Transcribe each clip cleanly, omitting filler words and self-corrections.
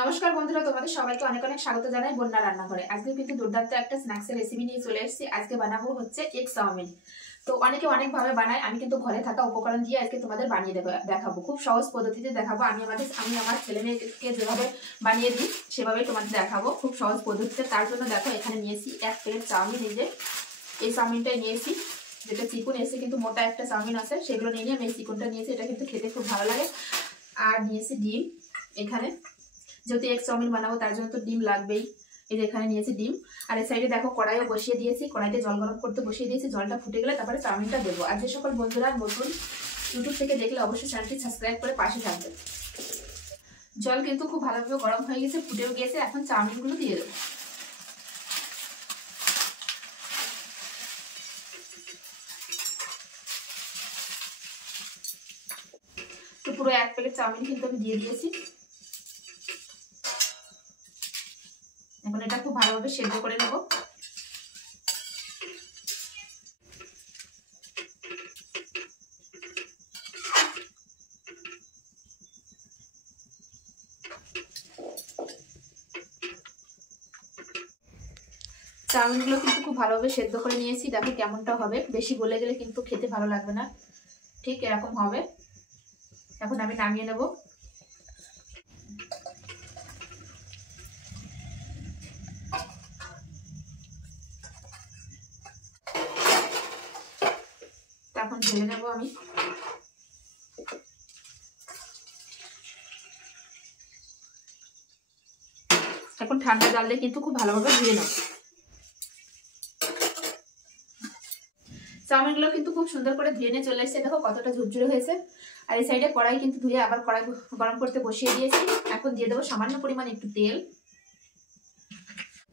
নমস্কার বন্ধুরা, তোমাদের সবাইকে অনেক অনেক স্বাগত জানাই বন্যা রান্নাঘরে। আজকে কিন্তু দুর্দান্ত একটা স্ন্যাক্সের রেসিপি নিয়ে চলে এসেছি। আজকে বানাবো হচ্ছে এগ চাউমিন। তো অনেকে অনেকভাবে বানায়, আমি কিন্তু ঘরে থাকা উপকরণ দিয়ে আজকে তোমাদের বানিয়ে দেখাবো। খুব সহজ পদ্ধতিতে দেখাবো। আমি আমার ছেলে মেয়েকে যেভাবে বানিয়ে দিই সেভাবেই তোমাদের দেখাবো, খুব সহজ পদ্ধতিতে। তার জন্য দেখো এখানে নিয়েছি 1 প্লেট চাউমিন। এই চাউমিনটাই নিয়েছি, যেটা চিকন এসে কিন্তু মোটা একটা চাউমিন আছে, সেগুলো নিয়ে আমি এই চিকনটা নিয়েছি। এটা কিন্তু খেতে খুব ভালো লাগে। আর নিয়েছি ডিম। এখানে যেহেতু এগ চাউমিন বানাবো তার জন্য তো ডিম লাগবেই। এই যে এখানে নিয়েছি ডিম। আর এই সাইডে দেখো কড়াইও বসিয়ে দিয়েছি, কড়াইতে জল গরম করতে বসিয়ে দিয়েছি। জলটা ফুটে গেলে তারপরে চাউমিনটা দেবো। আর যে সকল বন্ধুরা নতুন ইউটিউব থেকে দেখলে অবশ্যই চ্যানেলটি সাবস্ক্রাইব করে পাশে থাকবে। জল কিন্তু খুব ভালোভাবে গরম হয়ে গেছে, ফুটেও গিয়েছে। এখন চাউমিনগুলো দিয়ে দেবো। তো পুরো 1 প্লেট চাউমিন কিন্তু আমি দিয়ে দিয়েছি। এখন এটা খুব ভালোভাবে সেদ্ধ করে নেব। চাউমিনগুলো কিন্তু খুব ভালোভাবে সেদ্ধ করে নিয়েছি। দেখো কেমনটা হবে, বেশি গলে গেলে কিন্তু খেতে ভালো লাগবে না, ঠিক এরকম হবে। এখন আমি নামিয়ে নেব। এখন ঢেলে নেব আমি। এখন ঠান্ডা জল দিয়ে কিন্তু খুব ভালোভাবে ধুয়ে নেব। চাউমিনগুলো কিন্তু খুব সুন্দর করে ধুয়ে নিয়ে চলে এসেছে। দেখো কতটা ঝুরঝুরে হয়েছে। আর এই সাইডে কড়াই কিন্তু ধুয়ে আবার কড়াই গরম করতে বসিয়ে দিয়েছি। এখন দিয়ে দেবো সামান্য পরিমাণ একটু তেল।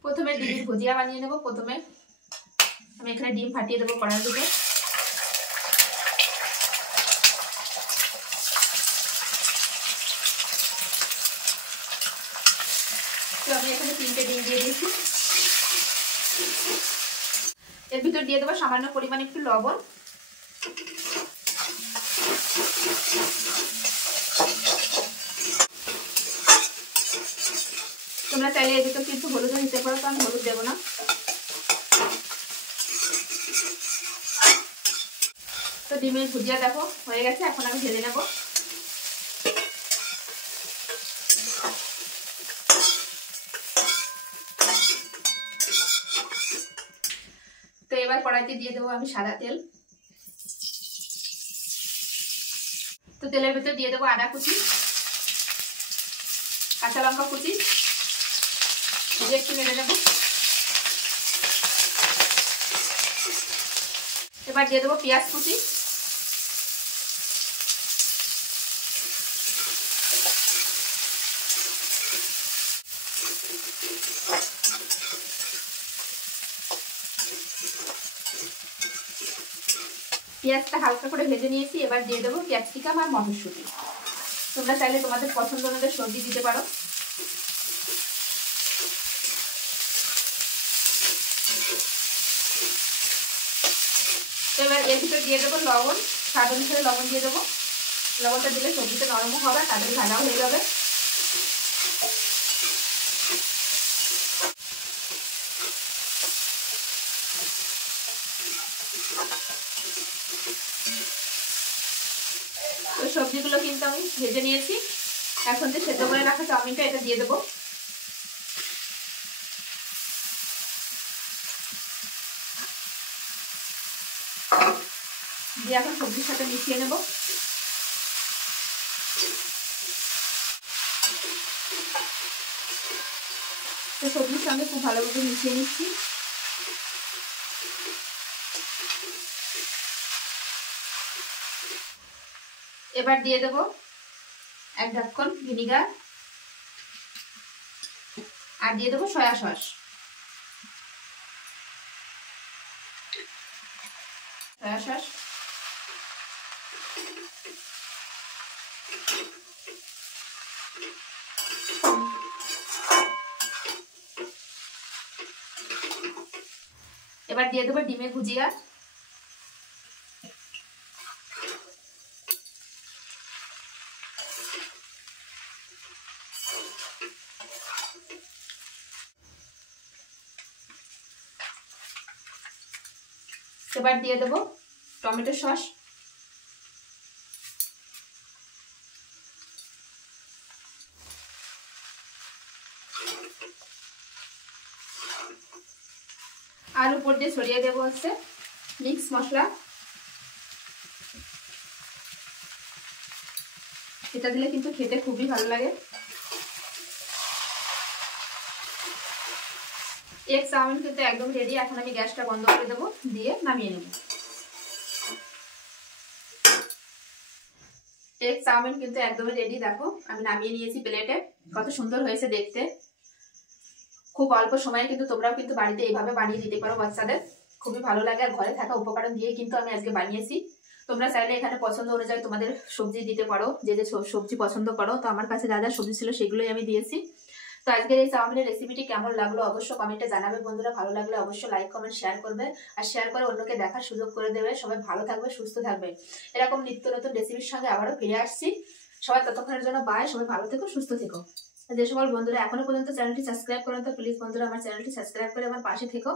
প্রথমে ডিমের ভুজিয়া বানিয়ে নেব। প্রথমে আমি এখানে ডিম ফাটিয়ে দেবো কড়াইয়ের দিকে। তো আমি এখানে 3টে ডিম দিয়ে দিয়েছি। এর ভিতর দিয়ে দেবো সামান্য পরিমাণ একটু লবণ। তোমরা চাইলে এর ভিতর কিন্তু হলুদও দিতে পারো, তো আমি হলুদ দেবো না। তো ডিমের ভুজিয়া দেখো হয়ে গেছে। এখন আমি ঢেলে নেব। তো এবার কড়াইতে দিয়ে দেবো আমি সাদা তেল। তো তেলের ভিতর দিয়ে দেবো আদা কুচি, কাঁচা লঙ্কা কুচি, একটু নেড়ে নেব। এবার দিয়ে দেবো পেঁয়াজ কুচি। পেঁয়াজটা হালকা করে ভেজে নিয়েছি। এবার দিয়ে দেবো ক্যাপসিকাম আর মটরশুঁটি। তোমরা চাইলে তোমাদের পছন্দ অনুযায়ী সবজি দিতে পারো। তো এবার এর ভিতরে দিয়ে দেবো লবণ। স্বাদ অনুসারে লবণ দিয়ে দেবো। লবণটা দিলে সবজিটা নরমও হবে, তাড়াতাড়ি ভাজা হয়ে যাবে। তো সবজিগুলো কিন্তু আমি ভেজে নিয়েছি। এখন যে সেদ্ধ করে রাখা চাউমিনটা এটা দিয়ে দেবো। দিয়ে এখন সবজির সাথে মিশিয়ে নেব। তো সবজির সঙ্গে খুব ভালোভাবে মিশিয়ে নিচ্ছি। এবার দিয়ে দেবো 1 ঢাকন ভিনিগার। আর দিয়ে দেবো সয়া সস। এবার দিয়ে দেবো ডিমের ভুজিয়া। এবার দিয়ে দেবো টমেটো সস, আর উপর দিয়ে ছড়িয়ে দেবো হচ্ছে মিক্স মশলা। এটা দিলে কিন্তু খেতে খুবই ভালো লাগে। এগ চাউমিন কিন্তু একদম রেডি। এখন আমি গ্যাসটা বন্ধ করে দেবো, দিয়ে নামিয়ে নেব। এগ চাউমিন কিন্তু একদমই রেডি। দেখো আমি নামিয়ে নিয়েছি প্লেটে। কত সুন্দর হয়েছে দেখতে। খুব অল্প সময়ে কিন্তু তোমরাও কিন্তু বাড়িতে এইভাবে বানিয়ে দিতে পারো বাচ্চাদের, খুবই ভালো লাগে। আর ঘরে থাকা উপকরণ দিয়ে কিন্তু আমি আজকে বানিয়েছি। তোমরা চাইলে এখানে পছন্দ অনুযায়ী তোমাদের সবজি দিতে পারো, যে যে সবজি পছন্দ করো। তো আমার কাছে যা যা সবজি ছিল সেগুলোই আমি দিয়েছি। তো আজকের এই চাউমিনের রেসিপিটি কেমন লাগলো অবশ্যই কমেন্টে জানাবে বন্ধুরা। ভালো লাগলে অবশ্যই লাইক কমেন্ট শেয়ার করবে, আর শেয়ার করে অন্যকে দেখার সুযোগ করে দেবে। সবাই ভালো থাকবে, সুস্থ থাকবে। এরকম নিত্য নতুন রেসিপির সঙ্গে আবারও ফিরে আসছি। সবাই ততক্ষণের জন্য বাই। সবাই ভালো থেকো, সুস্থ থেকো। যে সকল বন্ধুরা এখনো পর্যন্ত চ্যানেলটি সাবস্ক্রাইব করেন, তো প্লিজ বন্ধুরা আমার চ্যানেলটি সাবস্ক্রাইব করে আমার পাশে থেকো।